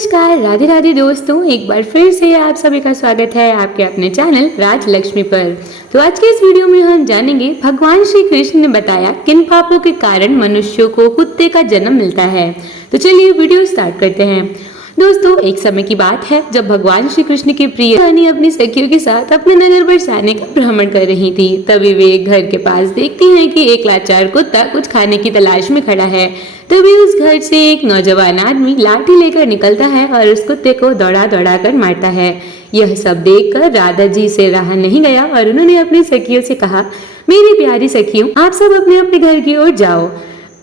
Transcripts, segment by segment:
नमस्कार, राधे राधे दोस्तों। एक बार फिर से आप सभी का स्वागत है आपके अपने चैनल राजलक्ष्मी पर। तो आज के इस वीडियो में हम जानेंगे भगवान श्री कृष्ण ने बताया किन पापों के कारण मनुष्यों को कुत्ते का जन्म मिलता है। तो चलिए वीडियो स्टार्ट करते हैं। दोस्तों, एक समय की बात है जब भगवान श्री कृष्ण की प्रिय रानी अपनी सखियों के साथ अपने नगर बरसाने का भ्रमण कर रही थी। तभी वे एक घर के पास देखती हैं कि एक लाचार कुत्ता कुछ खाने की तलाश में खड़ा है। तभी उस घर से एक नौजवान आदमी लाठी लेकर निकलता है और उस कुत्ते को दौड़ा दौड़ा कर मारता है। यह सब देखकर राधा जी से रहा नहीं गया और उन्होंने अपनी सखियों से कहा, मेरी प्यारी सखियों, आप सब अपने अपने घर की ओर जाओ।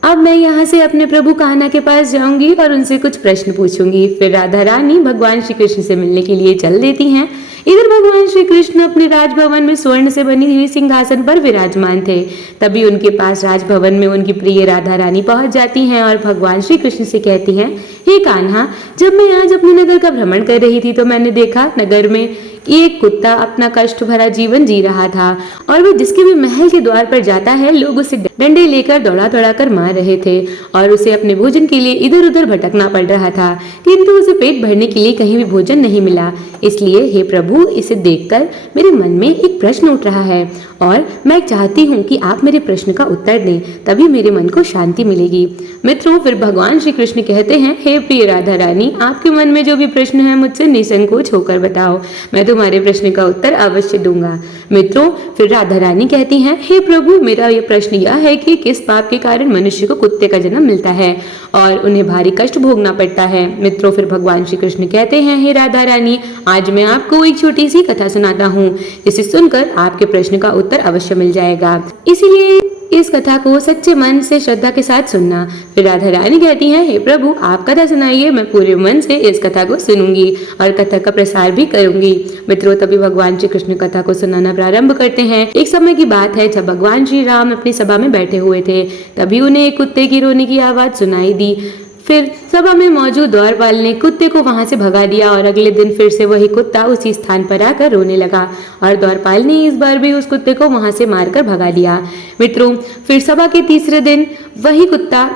अब मैं यहाँ से अपने प्रभु कान्हा के पास जाऊंगी और उनसे कुछ प्रश्न पूछूंगी। फिर राधा रानी भगवान श्री कृष्ण से मिलने के लिए चल देती हैं। इधर भगवान श्री कृष्ण अपने राजभवन में स्वर्ण से बनी हुई सिंहासन पर विराजमान थे। तभी उनके पास राजभवन में उनकी प्रिय राधा रानी पहुंच जाती हैं और भगवान श्री कृष्ण से कहती हैं, हे कान्हा, जब मैं आज अपने नगर का भ्रमण कर रही थी तो मैंने देखा नगर में एक कुत्ता अपना कष्ट भरा जीवन जी रहा था और वह जिसके भी महल के द्वार पर जाता है लोग उसे डंडे लेकर दौड़ा दौड़ा कर मार रहे थे और उसे अपने भोजन के लिए इधर उधर भटकना पड़ रहा था, किंतु उसे पेट भरने के लिए कहीं भी भोजन नहीं मिला। इसलिए हे प्रभु, इसे देखकर मेरे मन में एक प्रश्न उठ रहा है और मैं चाहती हूँ कि आप मेरे प्रश्न का उत्तर दें, तभी मेरे मन को शांति मिलेगी। मित्रों, फिर भगवान श्री कृष्ण कहते हैं, हे प्रिय राधा रानी, आपके मन में जो भी प्रश्न है मुझसे निसंकोच होकर बताओ, मैं तुम्हारे प्रश्न का उत्तर अवश्य दूंगा। मित्रों, फिर राधा रानी कहती हैं, हे प्रभु, मेरा ये प्रश्न यह है कि किस पाप के कारण मनुष्य को कुत्ते का जन्म मिलता है और उन्हें भारी कष्ट भोगना पड़ता है। मित्रों, फिर भगवान श्री कृष्ण कहते हैं, हे राधा रानी, आज मैं आपको एक छोटी सी कथा सुनाता हूँ, इसे सुनकर आपके प्रश्न का उत्तर अवश्य मिल जाएगा, इसीलिए इस कथा को सच्चे मन से श्रद्धा के साथ सुनना। फिर राधा रानी कहती हैं, हे प्रभु, आप कथा सुनाइए, मैं पूरे मन से इस कथा को सुनूंगी और कथा का प्रसार भी करूंगी। मित्रों, तभी भगवान श्री कृष्ण कथा को सुनाना प्रारंभ करते हैं। एक समय की बात है जब भगवान श्री राम अपनी सभा में बैठे हुए थे। तभी उन्हें एक कुत्ते की रोने की आवाज सुनाई दी। फिर सभा में मौजूद द्वारपाल ने कुत्ते को वहां से भगा दिया और अगले दिन फिर से वही कुत्ता उसी स्थान पर आकर रोने लगा और द्वारपाल ने इस बार भी उस कुत्ते को वहां से मारकर भगा दिया। मित्रों, फिर सभा के तीसरे दिन वही कुत्ता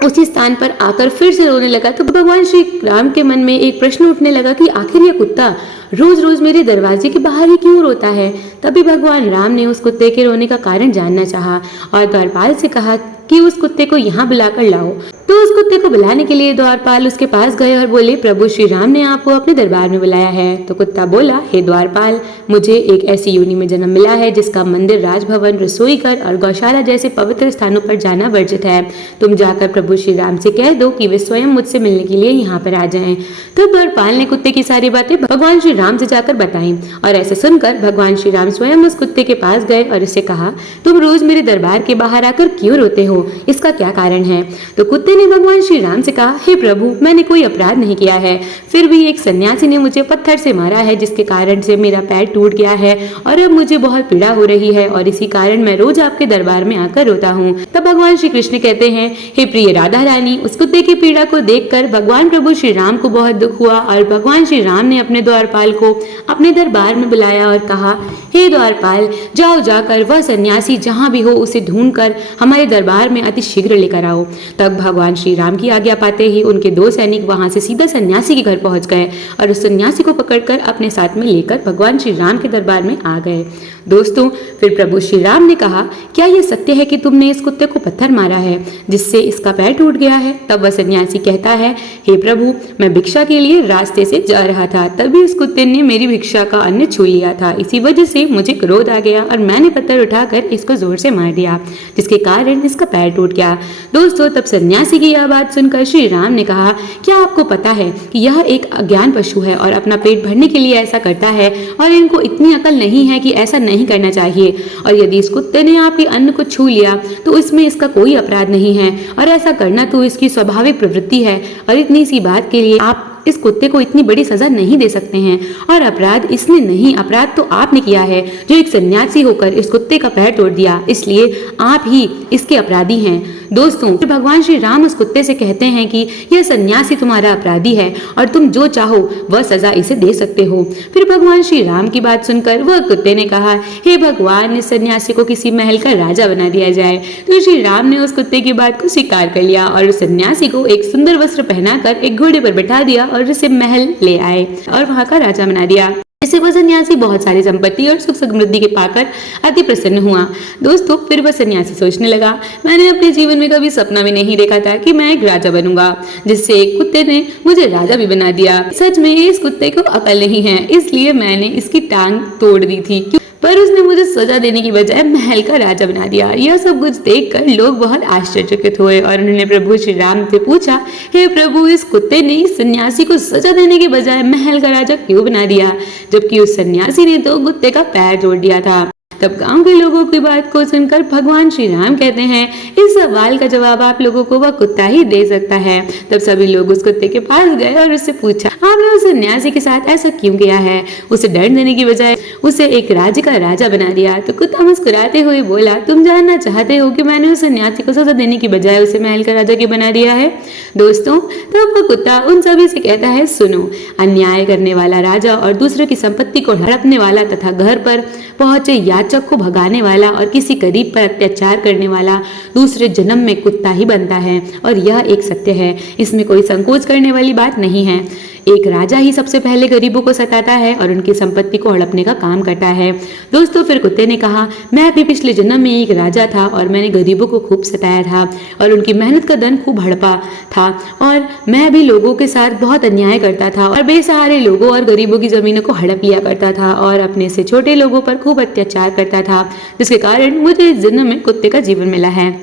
उसी स्थान पर आकर फिर से रोने लगा। तो भगवान श्री राम के मन में एक प्रश्न उठने लगा कि आखिर यह कुत्ता रोज रोज मेरे दरवाजे के बाहर ही क्यों रोता है। तभी भगवान राम ने उस कुत्ते के रोने का कारण जानना चाहा और द्वारपाल से कहा कि उस कुत्ते को यहाँ बुलाकर लाओ। तो उस कुत्ते को बुलाने के लिए द्वारपाल उसके पास गए और बोले, प्रभु श्री राम ने आपको अपने दरबार में बुलाया है। तो कुत्ता बोला, हे द्वारपाल, मुझे एक ऐसी योनि में जन्म मिला है जिसका मंदिर, राजभवन, रसोई घर और गौशाला जैसे पवित्र स्थानों पर जाना वर्जित है। तुम जाकर प्रभु श्री राम से कह दो कि वे स्वयं मुझसे मिलने के लिए यहाँ पर आ जाएं। तो द्वारपाल ने कुत्ते की सारी बातें भगवान श्री राम से जाकर बताई और ऐसे सुनकर भगवान श्री राम स्वयं उस कुत्ते के पास गए और उसे कहा, तुम रोज मेरे दरबार के बाहर आकर क्यों रोते हो, इसका क्या कारण है। तो कुत्ते ने भगवान श्री राम से कहा, हे प्रभु, मैंने कोई अपराध नहीं किया है, फिर भी एक सन्यासी ने मुझे पत्थर से मारा है जिसके कारण से मेरा पैर टूट गया है और अब मुझे बहुत पीड़ा हो रही है और इसी कारण मैं रोज आपके दरबार में आकर रोता हूँ। तब भगवान श्री कृष्ण कहते हैं, हे प्रिय राधा रानी, उस कुत्ते की पीड़ा को देखकर भगवान प्रभु श्री राम को बहुत दुख हुआ और भगवान श्री राम ने अपने द्वारपाल को अपने दरबार में बुलाया और कहा, हे द्वारपाल, जाओ जाकर वह सन्यासी जहाँ भी हो उसे ढूंढकर हमारे दरबार में अति शीघ्र लेकर आओ। तब भगवान श्री राम की आज्ञा पाते ही उनके दो सैनिक वहां से सीधा सन्यासी के घर पहुंच गए और उस सन्यासी को पकड़कर अपने साथ में लेकर भगवान श्री राम के दरबार में आ गए। दोस्तों, फिर प्रभु श्री राम ने कहा, क्या यह सत्य है कि तुमने इस कुत्ते को पत्थर मारा है जिससे इसका पैर टूट गया है। तब वह सन्यासी कहता है, हे प्रभु, मैं भिक्षा के लिए रास्ते से जा रहा था, तभी उस कुत्ते ने मेरी भिक्षा का अन्न छू लिया था, इसी वजह से मुझे क्रोध आ गया और मैंने पत्थर उठाकर इसको जोर से मार दिया जिसके कारण इसका पैर टूट गया। दोस्तों, तब सन्यासी की यह बात सुनकर श्री राम ने कहा, क्या आपको पता है कि यह एक अज्ञान पशु है और अपना पेट भरने के लिए ऐसा करता है और इनको इतनी अकल नहीं है कि ऐसा नहीं करना चाहिए, और यदि इस कुत्ते ने आपके अन्न को छू लिया तो इसमें इसका कोई अपराध नहीं है और ऐसा करना तो इसकी स्वाभाविक प्रवृत्ति है और इतनी सी बात के लिए आप इस कुत्ते को इतनी बड़ी सजा नहीं दे सकते हैं और अपराध इसने नहीं, अपराध तो आपने किया है जो एक सन्यासी होकर इस कुत्ते का पैर तोड़ दिया, इसलिए आप ही इसके अपराधी हैं। दोस्तों फिर भगवान श्री राम उस कुत्ते से कहते हैं कि यह सन्यासी तुम्हारा अपराधी है और तुम जो चाहो वह सजा इसे दे सकते हो। फिर भगवान श्री राम की बात सुनकर वह कुत्ते ने कहा, हे भगवान, इस सन्यासी को किसी महल का राजा बना दिया जाए। तो श्री राम ने उस कुत्ते की बात को स्वीकार कर लिया और उस सन्यासी को एक सुंदर वस्त्र पहनाकर एक घोड़े पर बैठा दिया और उसे महल ले आए और वहां का राजा बना दिया। इससे वह सन्यासी बहुत सारी संपत्ति और सुख समृद्धि के पाकर अति प्रसन्न हुआ। दोस्तों फिर वह सन्यासी सोचने लगा, मैंने अपने जीवन में कभी सपना भी नहीं देखा था कि मैं एक राजा बनूंगा, जिससे एक कुत्ते ने मुझे राजा भी बना दिया। सच में इस कुत्ते को अकल नहीं है, इसलिए मैंने इसकी टांग तोड़ दी थी, पर उसने मुझे सजा देने की बजाय महल का राजा बना दिया। यह सब कुछ देखकर लोग बहुत आश्चर्यचकित हुए और उन्होंने प्रभु श्री राम से पूछा, हे प्रभु, इस कुत्ते ने इस सन्यासी को सजा देने के बजाय महल का राजा क्यों बना दिया, जबकि उस सन्यासी ने तो कुत्ते का पैर तोड़ दिया था। तब गांव के लोगों की बात को सुनकर भगवान श्री राम कहते हैं, इस सवाल का जवाब आप लोगों को वह कुत्ता ही दे सकता है। तब सभी लोग उस कुत्ते के पास गए और उससे पूछा, आपने उस सन्यासी के साथ ऐसा क्यों किया है? उसे दंड देने की बजाय उसे एक राज्य का राजा बना दिया। तो कुत्ता मुस्कुराते हुए बोला, तुम जानना चाहते हो कि मैंने उस सन्यासी को सजा देने की बजाय उसे महल का राजा क्यों बना दिया है? दोस्तों तब वह कुत्ता उन सभी से कहता है, सुनो, अन्याय करने वाला राजा और दूसरों की संपत्ति को हड़पने वाला तथा घर पर पहुंचे याचक को भगाने वाला और किसी गरीब पर अत्याचार करने वाला दूसरे जन्म में कुत्ता ही बनता है, और यह एक सत्य है, इसमें कोई संकोच करने वाली बात नहीं है। एक राजा ही सबसे पहले गरीबों को सताता है और उनकी संपत्ति को हड़पने का काम करता है। दोस्तों फिर कुत्ते ने कहा, मैं भी पिछले जन्म में एक राजा था और मैंने गरीबों को खूब सताया था और उनकी मेहनत का धन खूब हड़पा था, और मैं भी लोगों के साथ बहुत अन्याय करता था और बेसहारे लोगों और गरीबों की जमीनों को हड़प लिया करता था और अपने से छोटे लोगों पर खूब अत्याचार करता था, जिसके कारण मुझे इस जन्म में कुत्ते का जीवन मिला है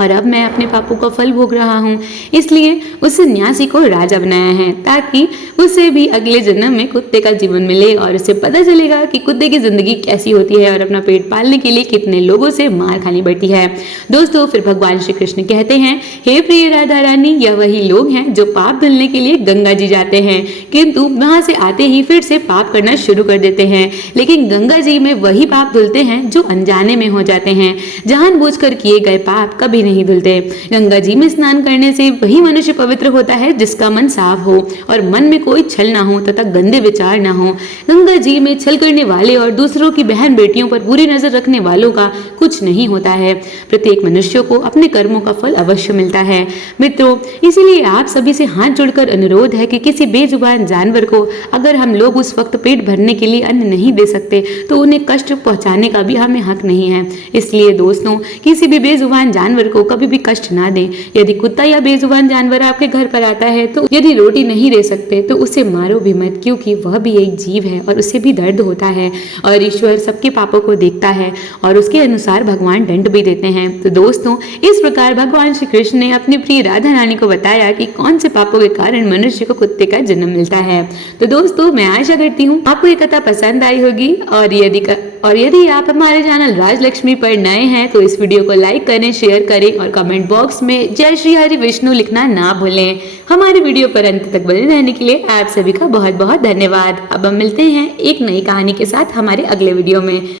और अब मैं अपने पापों का फल भोग रहा हूँ। इसलिए उस सन्यासी को राजा बनाया है ताकि उसे भी अगले जन्म में कुत्ते का जीवन मिले और उसे पता चलेगा कि कुत्ते की जिंदगी कैसी होती है और अपना पेट पालने के लिए कितने लोगों से मार खानी पड़ती है। दोस्तों फिर भगवान श्री कृष्ण कहते हैं, हे प्रिय राधा रानी, यह वही लोग हैं जो पाप धुलने के लिए गंगा जी जाते हैं, किंतु वहां से आते ही फिर से पाप करना शुरू कर देते हैं। लेकिन गंगा जी में वही पाप धुलते हैं जो अनजाने में हो जाते हैं। जानबूझकर किए गए पाप कभी नहीं धुलते। गंगा जी में स्नान करने से वही मनुष्य पवित्र होता है जिसका मन साफ हो और मन में कोई छल ना हो तथा गंदे विचार ना हो। गंगा जी में छल करने वाले और दूसरों की बहन बेटियों पर बुरी नजर रखने वालों का कुछ नहीं होता है। प्रत्येक मनुष्य को अपने कर्मों का फल अवश्य मिलता है। मित्रों, इसीलिए आप सभी से हाथ जोड़कर अनुरोध है कि किसी बेजुबान जानवर को अगर हम लोग उस वक्त पेट भरने के लिए अन्न नहीं दे सकते तो उन्हें कष्ट पहुंचाने का भी हमें हक नहीं है। इसलिए दोस्तों, किसी भी बेजुबान जानवर को कभी भी कष्ट ना दें। यदि कुत्ता या बेजुबान जानवर आपके घर पर आता है तो यदि रोटी नहीं दे सकते तो उसे मारो भी मत, क्योंकि वह भी एक जीव है और उसे भी दर्द होता है और ईश्वर सबके पापों को देखता है और उसके अनुसार भगवान दंड भी देते हैं। तो दोस्तों, इस प्रकार भगवान श्री कृष्ण ने अपनी प्रिय राधा रानी को बताया कि कौन से पापों के कारण मनुष्य को कुत्ते का जन्म मिलता है। तो दोस्तों, मैं आशा करती हूँ आपको ये कथा पसंद आई होगी और यदि आप हमारे चैनल राजलक्ष्मी पर नए हैं तो इस वीडियो को लाइक करें, शेयर करें और कमेंट बॉक्स में जय श्री हरि विष्णु लिखना ना भूलें। हमारे वीडियो पर अंत तक बने रहने के लिए आप सभी का बहुत बहुत धन्यवाद। अब हम मिलते हैं एक नई कहानी के साथ हमारे अगले वीडियो में।